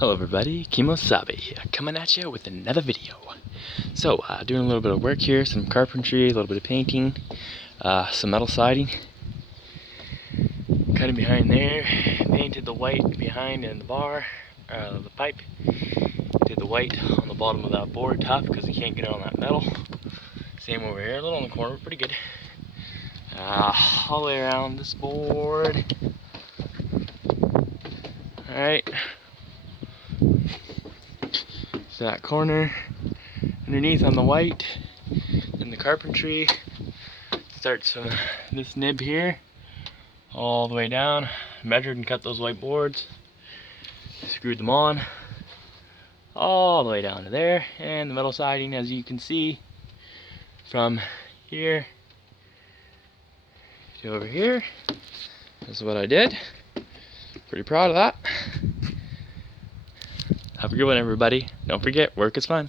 Hello everybody, Kimosabe coming at you with another video. So, doing a little bit of work here, some carpentry, a little bit of painting, some metal siding. Cutting behind there, painted the white behind and the bar, the pipe. Did the white on the bottom of that board top because you can't get it on that metal. Same over here, a little in the corner, pretty good. All the way around this board. Alright. So that corner underneath on the white and the carpentry starts from this nib here all the way down. Measured and cut those white boards, screwed them on all the way down to there, and the metal siding, as you can see, from here to over here. That's what I did. Pretty proud of that. Have a good one, everybody. Don't forget, work is fun.